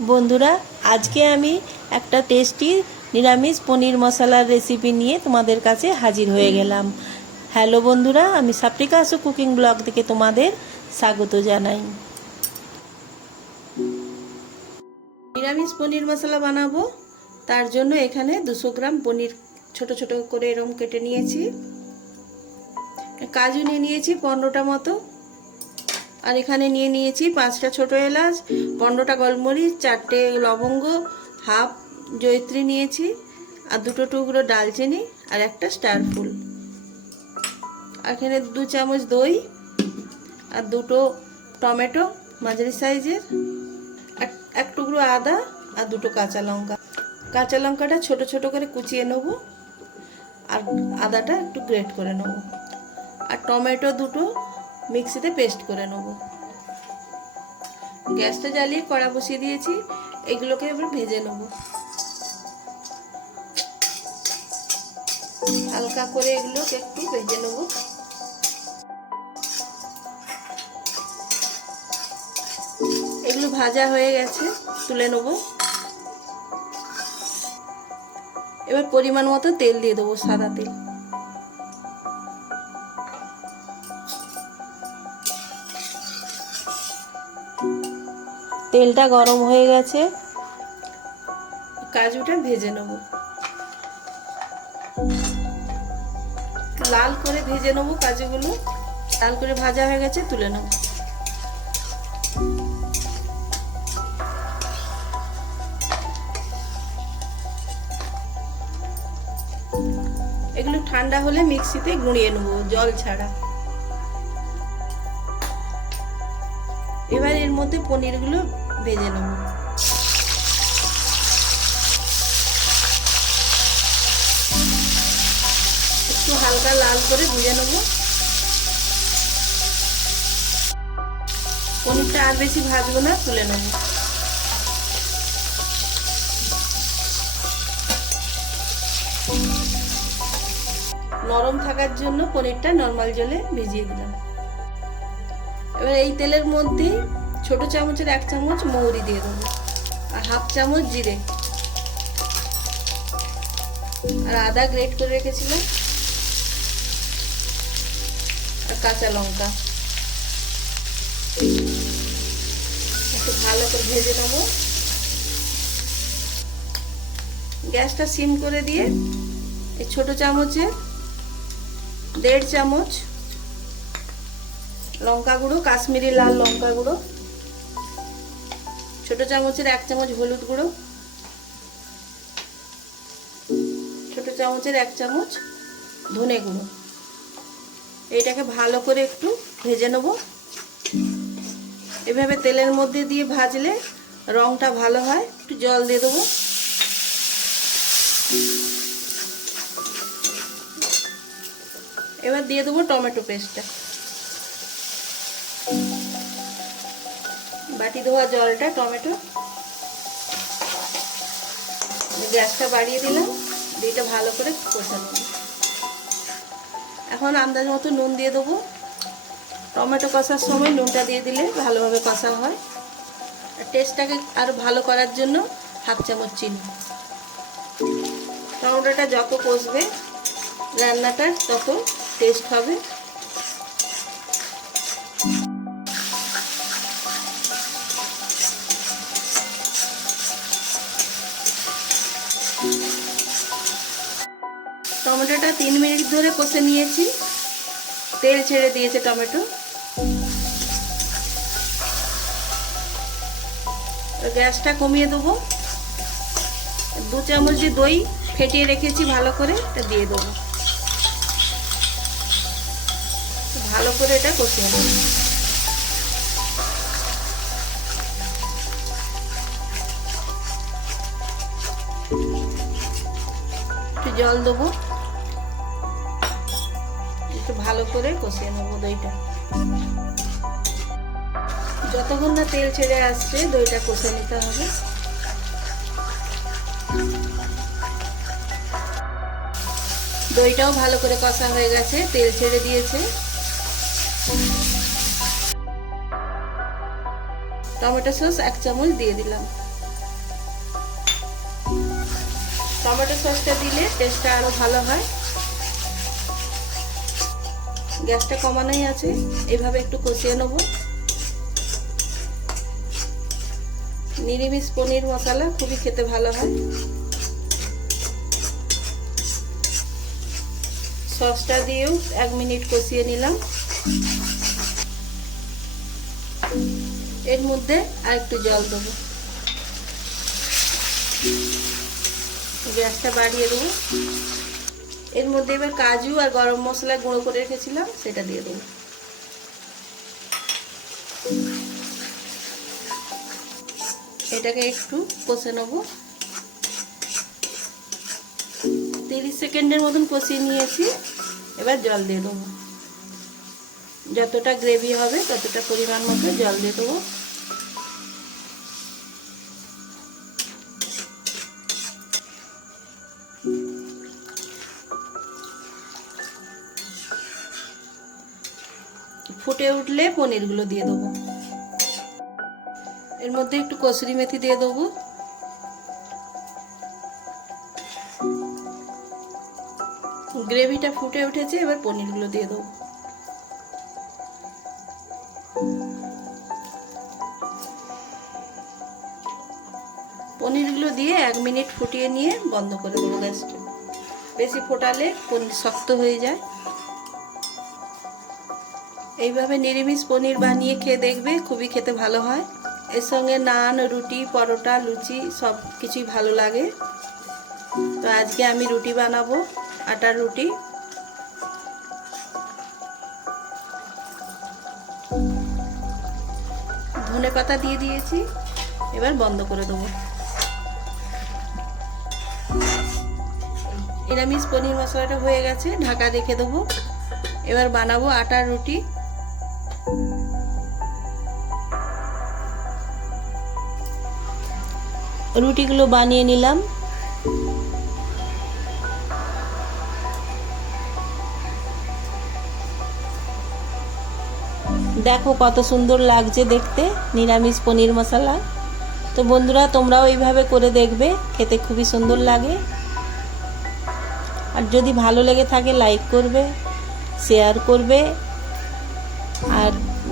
বন্ধুরা, আজকে আমি একটা টেস্টি নিরামিষ পনির মশলার রেসিপি নিয়ে তোমাদের কাছে হাজির হয়ে গেলাম। হ্যালো বন্ধুরা, আমি সাপ্রিকা আসু কুকিং ব্লগ থেকে তোমাদের স্বাগত জানাই। নিরামিষ পনির মশলা বানাবো, তার জন্য এখানে দুশো গ্রাম পনির ছোট ছোট করে এরম কেটে নিয়েছি। কাজু নিয়ে নিয়েছি পনেরোটা মতো। আর এখানে নিয়ে নিয়েছি পাঁচটা ছোট এলাচ, পনেরোটা গোলমরিচ, চারটে লবঙ্গ, হাফ জয়ত্রী নিয়েছি, আর দুটো টুকরো ডালচিনি আর একটা স্টার ফুল। এখানে দু চামচ দই আর দুটো টমেটো মাঝারি সাইজের এক টুকরো আদা আর দুটো কাঁচা লঙ্কা। কাঁচা লঙ্কাটা ছোট ছোট করে কুচিয়ে নেব আর আদাটা একটু গ্রেট করে নেব। আর টমেটো দুটো মিক্সিতে পেস্ট করে নেব। গ্যাসটা জ্বালিয়ে কড়া বসিয়ে দিয়েছি, এগুলোকে এবার ভেজে নেব। হালকা করে এগুলোকে একটু ভেজে নেব। এগুলো ভাজা হয়ে গেছে, তুলে নেব। এবার পরিমাণ মতো তেল দিয়ে দেবো সাদা তেল। তেলটা গরম হয়ে গেছে। কাজুটা ভেজে নেব। লাল করে ভেজে নেব কাজুগুলো। লাল করে ভাজা হয়ে গেছে, তুলে নেব। এগুলো ঠান্ডা হলে মিক্সিতে গুঁড়িয়ে নেব, জল ছাড়া। এবার এর মধ্যে পনিরগুলো ভেজে নেব একটু হালকা লাল করে ভেজে নেব। পনিরটা আর বেশি ভাজবো না, তুলে নেব। নরম থাকার জন্য পনিরটা নর্মাল জলে ভিজিয়ে দিলাম। এবার এই তেলের মধ্যে ছোট চামচের এক চামচ মৌরি দিয়ে দেবো। আর হাফ চামচ জিরে। আর আদা গ্রেট করে রেখেছিলাম। আর কাঁচা লঙ্কা। একটু ভালো করে ভেজে নেব। গ্যাসটা সিম করে দিয়ে এই ছোট চামচে দেড় চামচ লঙ্কা গুঁড়ো, কাশ্মীরি লাল লঙ্কা গুঁড়ো। ছোট চামচের এক চামচ হলুদ গুঁড়ো, ছোট চামচের এক চামচ ধনে গুঁড়ো। এইটাকে ভালো করে একটু ভেজে নেব। এভাবে তেলের মধ্যে দিয়ে ভাজলে রংটা ভালো হয়, একটু জল দিয়ে দেবো। এবার দিয়ে দেবো টমেটো পেস্টটা। বাটি ধোয়া জলটা, টমেটো। গ্যাসটা বাড়িয়ে দিলাম দিয়ে ভালো করে কষা নেব এখন আন্দাজ মতো নুন দিয়ে দেবো। টমেটো কষার সময় নুনটা দিয়ে দিলে ভালোভাবে কষা হয়। আর টেস্টটাকে আরও ভালো করার জন্য হাফ চামচ চিনি। টমেটোটা যত কষবে, রান্নাটার তত টেস্ট হবে। টমেটোটা তিন মিনিট ধরে কষে নিয়েছি। তেল ছেড়ে দিয়েছে টমেটো। গ্যাসটা কমিয়ে দেবো। দু চামচ যে দই ফেটিয়ে রেখেছি ভালো করে, এটা দিয়ে দেবো। ভালো করে এটা কষিয়ে নেব। জল দেবো। একটু ভালো করে কষিয়ে নেব দইটা। যতক্ষণ না তেল ছেড়ে আসছে, দইটা কষে নিতে হবে। দইটাও ভালো করে কষা হয়ে গেছে, তেল ছেড়ে দিয়েছে। টমেটো সস এক চামচ দিয়ে দিলাম। টমেটো সসটা দিলে টেস্টটা আরও ভালো হয়। গ্যাসটা কমানোই আছে। এইভাবে একটু কষিয়ে নেব। নিরামিষ পনির মশলা খুবই খেতে ভালো হয়। সসটা দিয়েও এক মিনিট কষিয়ে নিলাম। এর মধ্যে আর একটু জল দেবো। গ্যাসটা বাড়িয়ে দেবো। এর মধ্যে এবার কাজু আর গরম মশলা গুঁড়ো করে রেখেছিলাম, সেটা দিয়ে দেবো। এটাকে একটু কষে নেব। তিরিশ সেকেন্ডের মতন কষিয়ে নিয়েছি, এবার জল দিয়ে দেবো। যতটা গ্রেভি হবে, ততটা পরিমাণ মতো জল দিয়ে দেবো। ফুটে উঠলে পনিরগুলো দিয়ে দেবো। এর মধ্যে একটু কসুরি মেথি দিয়ে দেবো। গ্রেভিটা ফুটে উঠেছে, এবার পনিরগুলো দিয়ে দেবো। পনিরগুলো দিয়ে এক মিনিট ফুটিয়ে নিয়ে বন্ধ করে দেবো গ্যাসটা। বেশি ফোটালে পনির শক্ত হয়ে যায়। এইভাবে নিরামিষ পনির বানিয়ে খেয়ে দেখবে, খুবই খেতে ভালো হয়। এর সঙ্গে নান, রুটি, পরোটা, লুচি সব কিছুই ভালো লাগে। তো আজকে আমি রুটি বানাবো, আটার রুটি। ধনে পাতা দিয়ে দিয়েছি, এবার বন্ধ করে দেবো। নিরামিষ পনির মশলাটা হয়ে গেছে, ঢাকা রেখে দেবো। এবার বানাবো আটার রুটি। রুটিগুলো বানিয়ে নিলাম। দেখো কত সুন্দর লাগছে দেখতে, নিরামিষ পনির মশলা। তো বন্ধুরা, তোমরাও এইভাবে করে দেখবে, খেতে খুবই সুন্দর লাগে। আর যদি ভালো লেগে থাকে লাইক করবে শেয়ার করবে।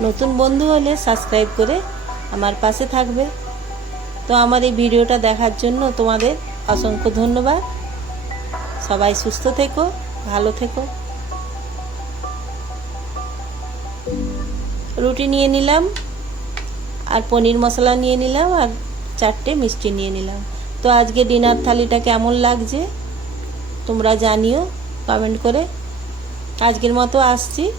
নতুন বন্ধু হলে সাবস্ক্রাইব করে আমার পাশে থাকবে। তো আমার এই ভিডিওটা দেখার জন্য তোমাদের অসংখ্য ধন্যবাদ। সবাই সুস্থ থেকো, ভালো থেকো। রুটি নিয়ে নিলাম, আর পনির মশলা নিয়ে নিলাম, আর চারটে মিষ্টি নিয়ে নিলাম। তো আজকে ডিনার থালিটা কেমন লাগছে? তোমরা জানিও, কমেন্ট করে। আজকের মতো আসছি।